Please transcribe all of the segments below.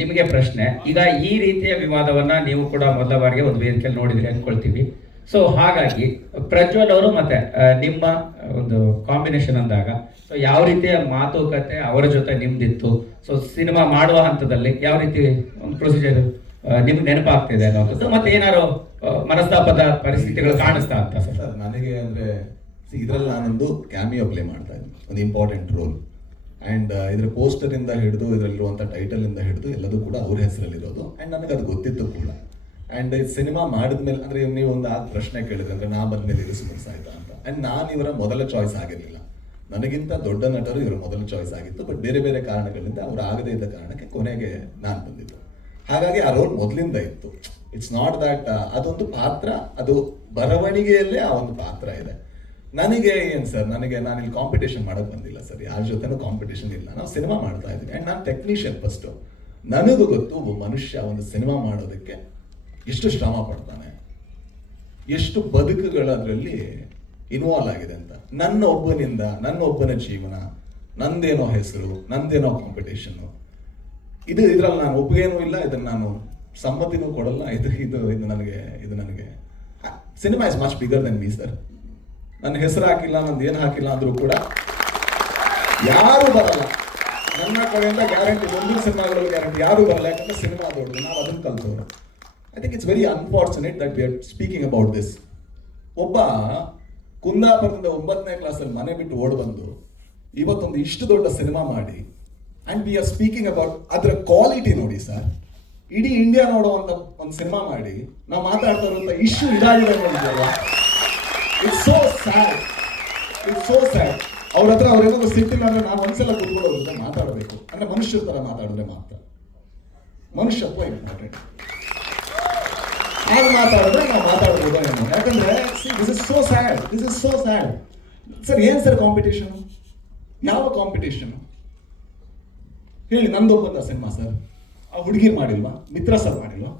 ನಿಮಗೆ ಪ್ರಶ್ನೆ, ಈಗ ಈ ರೀತಿಯ ವಿವಾದವನ್ನ ನೀವು ಕೂಡ ಮೊದಲ ಬಾರಿಗೆ ಒಂದು ವೇದಿಕೆಯಲ್ಲಿ ನೋಡಿದ್ರಿ ಅನ್ಕೊಳ್ತೀವಿ. ಸೊ ಹಾಗಾಗಿ ಪ್ರಜ್ವಲ್ ಅವರು ಮತ್ತೆ ನಿಮ್ಮ ಒಂದು ಕಾಂಬಿನೇಷನ್ ಅಂದಾಗ ಸೊ ಯಾವ ರೀತಿಯ ಮಾತುಕತೆ ಅವರ ಜೊತೆ ನಿಮ್ದಿತ್ತು? ಸೊ ಸಿನಿಮಾ ಮಾಡುವ ಹಂತದಲ್ಲಿ ಯಾವ ರೀತಿ ಒಂದು ಪ್ರೊಸೀಜರ್ ನಿಮ್ಗೆ ನೆನಪಾಗ್ತಿದೆ ಅನ್ನೋದು, ಮತ್ತೆ ಏನಾದ್ರು ಮನಸ್ತಾಪದ ಪರಿಸ್ಥಿತಿಗಳು ಕಾಣಿಸ್ತಾ ಅಂತ? ಸರ್ ನನಗೆ ಅಂದ್ರೆ ಇದ್ರಲ್ಲಿ ನಾನೊಂದು ಕ್ಯಾಮಿಯೋ ಪ್ಲೇ ಮಾಡ್ತಾ ಇದ್ದೀನಿ, ಒಂದು ಇಂಪಾರ್ಟೆಂಟ್ ರೋಲ್. ಆ್ಯಂಡ್ ಇದರ ಪೋಸ್ಟರ್ ಇಂದ ಹಿಡಿದು ಇದರಲ್ಲಿರುವಂಥ ಟೈಟಲ್ ಇಂದ ಹಿಡಿದು ಎಲ್ಲದೂ ಕೂಡ ಅವ್ರ ಹೆಸರಲ್ಲಿರೋದು. ಆ್ಯಂಡ್ ನನಗೆ ಅದು ಗೊತ್ತಿತ್ತು ಕೂಡ. ಆ್ಯಂಡ್ ಈ ಸಿನಿಮಾ ಮಾಡಿದ್ಮೇಲೆ ಅಂದ್ರೆ ನೀವು ಒಂದು ಆ ಪ್ರಶ್ನೆ ಕೇಳಿದ್ರೆ ಅಂದ್ರೆ ನಾ ಬಂದ್ಮೇಲೆ ಇದು ಸುಮರ್ಸ್ ಆಯ್ತಾ ಅಂತ. ಆ್ಯಂಡ್ ನಾನು ಇವರ ಮೊದಲ ಚಾಯ್ಸ್ ಆಗಿರಲಿಲ್ಲ, ನನಗಿಂತ ದೊಡ್ಡ ನಟರು ಇವರ ಮೊದಲ ಚಾಯ್ಸ್ ಆಗಿತ್ತು. ಬಟ್ ಬೇರೆ ಬೇರೆ ಕಾರಣಗಳಿಂದ ಅವ್ರು ಆಗದೇ ಇದ್ದ ಕಾರಣಕ್ಕೆ ಕೊನೆಗೆ ನಾನು ಬಂದಿದ್ದು. ಹಾಗಾಗಿ ಆ ರೋಲ್ ಮೊದಲಿಂದ ಇತ್ತು. ಇಟ್ಸ್ ನಾಟ್ ದಟ್ ಅದೊಂದು ಪಾತ್ರ, ಅದು ಬರವಣಿಗೆಯಲ್ಲೇ ಆ ಒಂದು ಪಾತ್ರ ಇದೆ. ನನಗೆ ಏನು ಸರ್, ನಾನಿಲ್ಲಿ ಕಾಂಪಿಟೇಷನ್ ಮಾಡೋಕೆ ಬಂದಿಲ್ಲ ಸರ್, ಯಾರ ಜೊತೆನೂ ಕಾಂಪಿಟೇಷನ್ ಇಲ್ಲ. ನಾವು ಸಿನಿಮಾ ಮಾಡ್ತಾ ಇದ್ದೀವಿ. ಆ್ಯಂಡ್ ನಾನು ಟೆಕ್ನಿಷಿಯನ್ ಫಸ್ಟು. ನನಗೂ ಗೊತ್ತು ಒಬ್ಬ ಮನುಷ್ಯ ಒಂದು ಸಿನಿಮಾ ಮಾಡೋದಕ್ಕೆ ಎಷ್ಟು ಶ್ರಮ ಪಡ್ತಾನೆ, ಎಷ್ಟು ಬದುಕುಗಳು ಅದರಲ್ಲಿ ಇನ್ವಾಲ್ವ್ ಆಗಿದೆ ಅಂತ. ನನ್ನ ಒಬ್ಬನ ಜೀವನ, ನಂದೇನೋ ಹೆಸರು, ನಂದೇನೋ ಕಾಂಪಿಟೇಷನ್ನು, ಇದ್ರಲ್ಲಿ ನಾನು ಒಪ್ಪಿಗೇನೂ ಇಲ್ಲ, ಇದನ್ನು ನಾನು ಸಮ್ಮತಿನೂ ಕೊಡಲ್ಲ. ಇದು ನನಗೆ cinema is much bigger then me sir. ನನ್ನ ಹೆಸರು ಹಾಕಿಲ್ಲ, ನಂದು ಏನು ಹಾಕಿಲ್ಲ ಅಂದ್ರೂ ಕೂಡ ಯಾರು ಬರಲ್ಲ ನನ್ನ ಕಡೆಯಿಂದ. ಗ್ಯಾರಂಟಿ ಮುಂದಿನ ಸಿನಿಮಾಗಳಲ್ಲಿ ಗ್ಯಾರಂಟಿ ಯಾರು ಬರಲ್ಲ, ಯಾಕಂದ್ರೆ ಸಿನಿಮಾ ದೊಡ್ಡದು, ನಾವು ಅದನ್ನು ಕಲ್ತವ್ರು. I think it's very unfortunate that we are speaking about this. ಒಬ್ಬ ಕುಂದಾಪುರದಿಂದ 9ನೇ ಕ್ಲಾಸಲ್ಲಿ ಮನೆ ಬಿಟ್ಟು ಓಡ್ ಬಂದು ಇವತ್ತೊಂದು ಇಷ್ಟು ದೊಡ್ಡ ಸಿನಿಮಾ ಮಾಡಿ, and we are speaking about ಅದರ ಕ್ವಾಲಿಟಿ. ನೋಡಿ ಸರ್, ಇಡೀ ಇಂಡಿಯಾ ನೋಡುವಂತ ಒಂದು ಸಿನಿಮಾ ಮಾಡಿ ನಾವು ಮಾತಾಡ್ತಾ ಇರುವಂತ ಇಶ್ಯೂ ಇದಾಗಿದೆ ನೋಡಿದ್ರಲ್ಲ. It's so sad. ಅವ್ರ ಹತ್ರ ಅವ್ರೇನಾದ್ರು ಸಿಟ್ಟಿಲ್ಲ ಅಂದ್ರೆ ನಾವು ಒಂದ್ಸಲ ಕೂತ್ಕೊಂಡು ಅವ್ರ ಜೊತೆ ಮಾತಾಡಬೇಕು. ಅಂದ್ರೆ ಮನುಷ್ಯರ ತರ ಮಾತಾಡಿದ್ರೆ ಮಾತ್ರ ಮನುಷ್ಯತ್ವ ಇಂಪಾರ್ಟೆಂಟ್. ಆಗ ಮಾತಾಡಿದ್ರೆ ನಾವು ಮಾತಾಡ್ಬೋದು ಏನೋ. ಯಾಕಂದ್ರೆ this is so sad sir. ಏನ್ ಸರ್ ಕಾಂಪಿಟೇಷನ್? ಯಾವ ಕಾಂಪಿಟೇಷನ್ ಹೇಳಿ? ನಂದೊಬ್ಬಂದ ಸಿನಿಮಾ ಸರ್, ಆ ಹುಡುಗಿ ಮಾಡಿಲ್ವಾ? ಮಿತ್ರ ಸರ್ ಮಾಡಿಲ್ವಾ?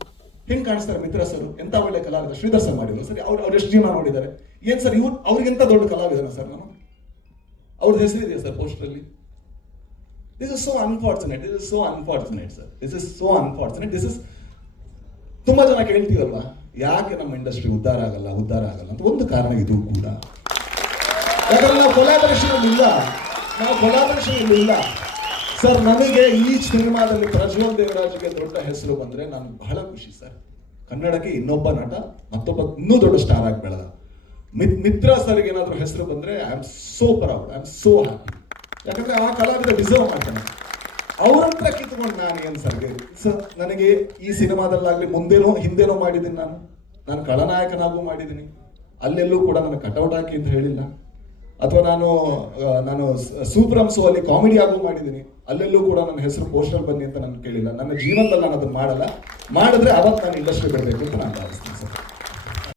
ಹೆಂಗ್ ಕಾಣಿಸ್ತಾರೆ ಮಿತ್ರ ಸರ್? ಎಂತ ಒಳ್ಳೆ ಕಲಾವಿದ. ಶ್ರೀಧರ್ ಸರ್ ಮಾಡಿಲ್ವಾ ಸರ್? ಅವ್ರು ಎಷ್ಟು ಜೀವನ ನೋಡಿದ್ದಾರೆ. ಏನ್ ಸರ್ ಅವ್ರಿಗೆಂತ ದೊಡ್ಡ ಕಲಾವಿದನ ಸರ್ ನಾನು? ಅವ್ರದ್ದು ಹೆಸರಿದೆಯಾ ಸರ್ ಪೋಸ್ಟರಲ್ಲಿ? This is so unfortunate sir. This is ತುಂಬಾ ಜನ ಕೇಳ್ತೀವಲ್ವಾ, ಯಾಕೆ ನಮ್ಮ ಇಂಡಸ್ಟ್ರಿ ಉದ್ಧಾರ ಆಗಲ್ಲ ಅಂತ. ಒಂದು ಕಾರಣ ಇದು ಕೂಡ. ಯಾಕಂದ್ರೆ ನಾವು ಕೊಲಾಬರೇಷನ್ ಇಲ್ಲ ಸರ್. ನನಗೆ ಈ ಸಿನಿಮಾದಲ್ಲಿ ಪ್ರಜ್ವಲ್ ದೇವರಾಜ್ಗೆ ದೊಡ್ಡ ಹೆಸರು ಬಂದ್ರೆ ನಾನು ಬಹಳ ಖುಷಿ ಸರ್. ಕನ್ನಡಕ್ಕೆ ಇನ್ನೊಬ್ಬ ನಟ, ಮತ್ತೊಬ್ಬ ಇನ್ನೂ ದೊಡ್ಡ ಸ್ಟಾರ್ ಆಗಿ ಬೆಳೆದ. ಮಿತ್ರ ಸರ್ಗೆ ಏನಾದ್ರು ಹೆಸರು ಬಂದ್ರೆ I am so proud, I am so happy. ಯಾಕಂದ್ರೆ ಆ ಕಲಾವಿದ ಡಿಸರ್ವ್ ಮಾಡ್ತಾನೆ. ಅವ್ರ ಹತ್ರ ಕಿತ್ಕೊಂಡು ನಾನು ಏನ್ ಸರ್ಗೆ ಸರ್, ನನಗೆ ಈ ಸಿನಿಮಾದಲ್ಲಾಗ್ಲಿ ಮುಂದೇನೋ ಹಿಂದೇನೋ ಮಾಡಿದ್ದೀನಿ. ನಾನು ಖಳನಾಯಕನಾಗೂ ಮಾಡಿದ್ದೀನಿ. ಅಲ್ಲೆಲ್ಲೂ ಕೂಡ ನನಗೆ ಕಟೌಟ್ ಹಾಕಿ ಅಂತ ಹೇಳಿಲ್ಲ. ಅಥವಾ ನಾನು ಸೂಪರ್ ಶೋ ಅಲ್ಲಿ ಕಾಮಿಡಿ ಆಗು ಮಾಡಿದ್ದೀನಿ. ಅಲ್ಲೆಲ್ಲೂ ಕೂಡ ನನ್ನ ಹೆಸರು ಪೋಸ್ಟರ್ ಬನ್ನಿ ಅಂತ ನಾನು ಕೇಳಿಲ್ಲ. ನನ್ನ ಜೀವನದಲ್ಲಿ ನಾನು ಅದನ್ನು ಮಾಡಿದ್ರೆ ಅವತ್ತು ನಾನು ಇಂಡಸ್ಟ್ರಿ ಬಿಡಬೇಕು ಅಂತ ನಾನು ಭಾವಿಸ್ತೀನಿ.